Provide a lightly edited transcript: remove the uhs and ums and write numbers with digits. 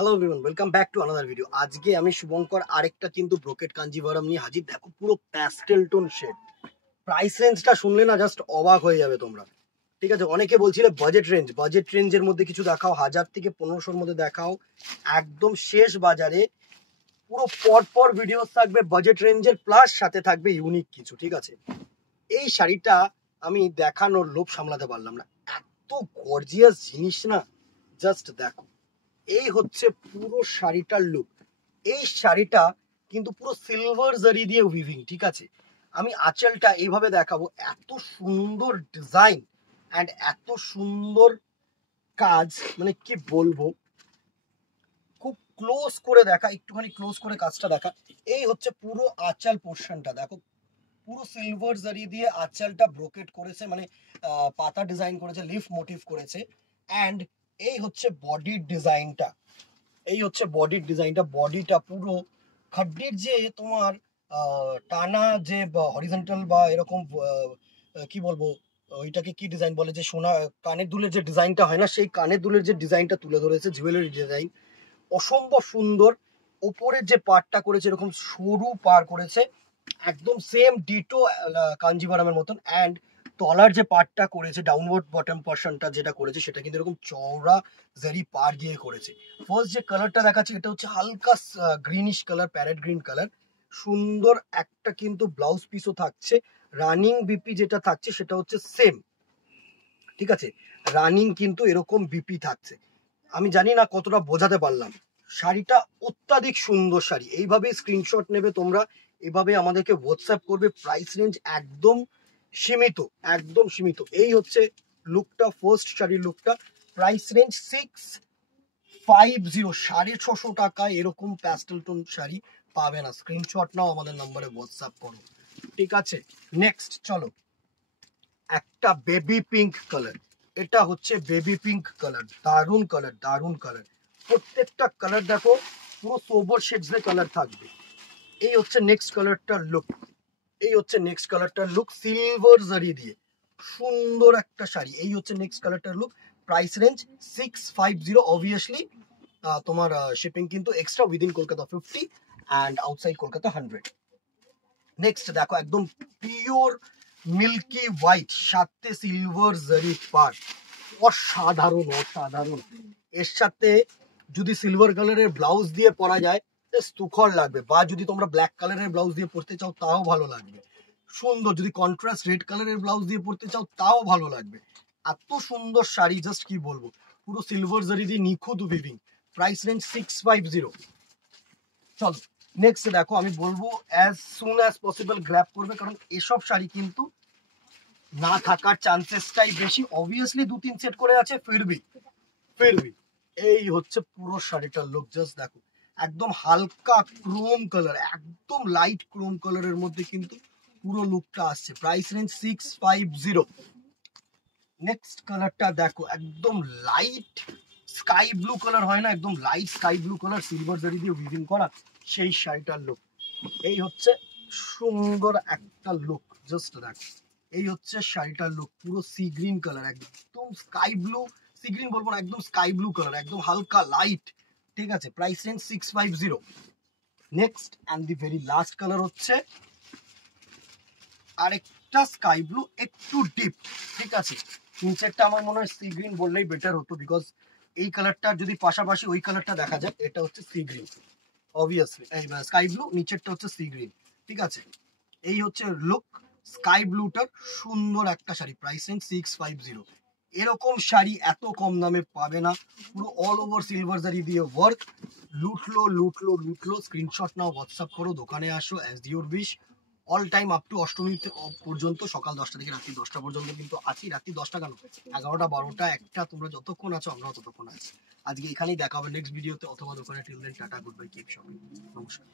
Hello everyone, welcome back to another video. আজকে আমি শুভঙ্কর আরেকটা কিন্তু ব্রোকেট কাঞ্জিভারাম নিয়ে হাজির। দেখো পুরো প্যাস্টেল টোন শেড। প্রাইস রেঞ্জটা শুনলে না জাস্ট অবাক হয়ে যাবে তোমরা। ঠিক আছে, অনেকে বলছিলে বাজেট রেঞ্জের মধ্যে কিছু দেখাও, 1000 থেকে 1500-র মধ্যে দেখাও। একদম শেষ বাজারে পুরো পর ভিডিও থাকবে বাজেট রেঞ্জের, প্লাস সাথে থাকবে ইউনিক কিছু। ঠিক আছে, এই শাড়িটা আমি দেখানোর লোভ সামলাতে পারলাম না, এত গর্জিয়াস জিনিস না। জাস্ট দেখো, এই হচ্ছে পুরো শাড়িটার লুক। এই শাড়িটা কিন্তু পুরো সিলভার জারি দিয়ে উইভিং। ঠিক আছে, আমি আঁচলটা এইভাবে দেখাবো। এত সুন্দর ডিজাইন অ্যান্ড এত সুন্দর কাজ, মানে কি বলবো, খুব ক্লোজ করে দেখা, একটুখানি ক্লোজ করে কাজটা দেখা। এই হচ্ছে পুরো আঁচল পোর্শনটা দেখো, পুরো সিলভার জারি দিয়ে আঁচলটা ব্রোকেট করেছে, মানে পাতা ডিজাইন করেছে, লিফ মোটিভ করেছে। অ্যান্ড এই হচ্ছে বডির ডিজাইনটা, বডিটা পুরো খাড্ডির যে তোমার টানা যে হরিজন্টাল বা এরকম কি বলবো, ওইটাকে কি ডিজাইন বলে, যে সোনা কানের দুলের যে ডিজাইনটা হয় না, সেই কানের দুলের যে ডিজাইনটা তুলে ধরেছে, জুয়েলারি ডিজাইন অসম্ভব সুন্দর। ওপরের যে পার্টটা করেছে এরকম সরু পার করেছে, একদম সেম ডিটো কাঞ্জিভারামের মতন। অ্যান্ড তলার যে পার্টটা করেছে, ডাউনওয়ার্ড বটম পোর্শনটা যেটা করেছে, সেটা কিন্তু এরকম চওড়া জারি পার দিয়ে করেছে। ফার্স্ট যে কালারটা দেখাচ্ছে এটা হচ্ছে হালকা greenish colour, parrot green colour. সুন্দর একটা কিন্তু ব্লাউজ পিসও থাকছে। রানিং বিপি যেটা থাকছে সেটা হচ্ছে সেম। ঠিক আছে, রানিং কিন্তু এরকম বিপি থাকছে। আমি জানি না কতটা বোঝাতে পারলাম। শাড়িটা অত্যাধিক সুন্দর শাড়ি। এইভাবে স্ক্রিনশট নেবে তোমরা, এভাবে আমাদেরকে হোয়াটসঅ্যাপ করবে। প্রাইস রেঞ্জ একদম সীমিত, একদম সীমিত। এই হচ্ছে লুকটা, ফার্স্ট শাড়ির লুকটা। প্রাইস রেঞ্জ 650, 650 টাকায় এরকম প্যাস্টেল টোন শাড়ি পাবে না। স্ক্রিনশট নাও, আমাদের নম্বরে হোয়াটসঅ্যাপ করো। ঠিক আছে, নেক্সট চলো, একটা বেবি পিঙ্ক কালার। এটা হচ্ছে বেবি পিঙ্ক কালার, দারুণ কালার, দারুণ কালার। প্রত্যেকটা কালার দেখো পুরো সোবার শেডস এর কালার থাকবে। এই হচ্ছে নেক্সট কালারটার লুক, সিলভার জারি দিয়ে সুন্দর একটা শাড়ি। এই হচ্ছে নেক্সট কালারটার লুক। Price range 650। অবভিয়াসলি তোমার শিপিং কিন্তু extra, within Kolkata 50 and outside Kolkata 100। Next দেখো, একদম পিওর মিল্কি হোয়াইট, সাথে সিলভার জারি পার। অসাধারণ, অসাধারণ। এর সাথে যদি সিলভার কালারের ব্লাউজ দিয়ে পরা যায় তুখর লাগবে, বা যদি তোমরা ব্ল্যাক কালারের ব্লাউজ দিয়ে পরতে চাও তাও ভালো লাগবে। সুন্দর, যদি কন্ট্রাস্ট রেড কালারের ব্লাউজ দিয়ে পরতে চাও তাও ভালো লাগবে। এত সুন্দর শাড়ি, জাস্ট কি বলবো, পুরো সিলভার জারি দিয়ে নিখুঁত উইভিং। Price range 650। চলো নেক্সট দেখো, আমি বলবো as soon as possible grab করবে, কারণ এসব শাড়ি কিন্তু না থাকার চান্সেসটাই বেশি। অবভিয়াসলি 2-3 সেট করে আছে, ফিরবি। এই হচ্ছে পুরো শাড়িটার লুক, জাস্ট দেখো। একদম হালকা ক্রোম কালার, একদম লাইট ক্রোম কালারের মধ্যে কিন্তু পুরো লুকটা আসছে। Price range 650। নেক্সট কালারটা দেখো, একদম লাইট স্কাই ব্লু কালার হয় না, একদম light sky blue colour, silver জারি দিয়ে উইভিং করা, সেই শাড়িটার লুক। এই হচ্ছে সুন্দর একটা লুক, জাস্ট দেখো। এই হচ্ছে শাড়িটার লুক, পুরো সি গ্রিন কালার, একদম স্কাই ব্লু, সি গ্রিন বলবো না, একদম স্কাই ব্লু কালার, একদম হালকা লাইট। ঠিক আছে, price range 650। Next and the very last colour হচ্ছে আরেকটা স্কাই ব্লু, একটু ডিপ। ঠিক আছে, নিচেরটা আমার মনে হয় সি গ্রিন বললেই বেটার হতো, বিকজ এই কালারটা যদি পাশাপাশি ওই কালারটা দেখা যায়, এটা হচ্ছে সি গ্রিন অবভিয়াসলি, এই স্কাই ব্লু, নিচেরটা হচ্ছে সি গ্রিন। ঠিক আছে, এই হচ্ছে লুক স্কাই ব্লুটার। সুন্দর একটা শাড়ি, প্রাইস রেঞ্জ 650। এরকম শাড়ি এত কম দামে পাবে না। পুরো অল ওভার সিলভার জারি দিয়ে ওয়ার্ক। লুটলো। স্ক্রিনশট নাও, হোয়াটসঅ্যাপ করো, দোকানে আসো, as your wish. All time up to Ashtami পর্যন্ত, সকাল 10টা থেকে রাত্রি 10টা পর্যন্ত কিন্তু আছি। রাত্রি 10টা কেন, 11টা, 12টা, 1টা, তোমরা যতক্ষণ আছো আমরাও ততক্ষণ আছি। আজকে এখানেই দেখা হবে নেক্সট ভিডিওতে, অথবা দোকানে। Till then, tata, good bye, keep shopping, নমস্কার।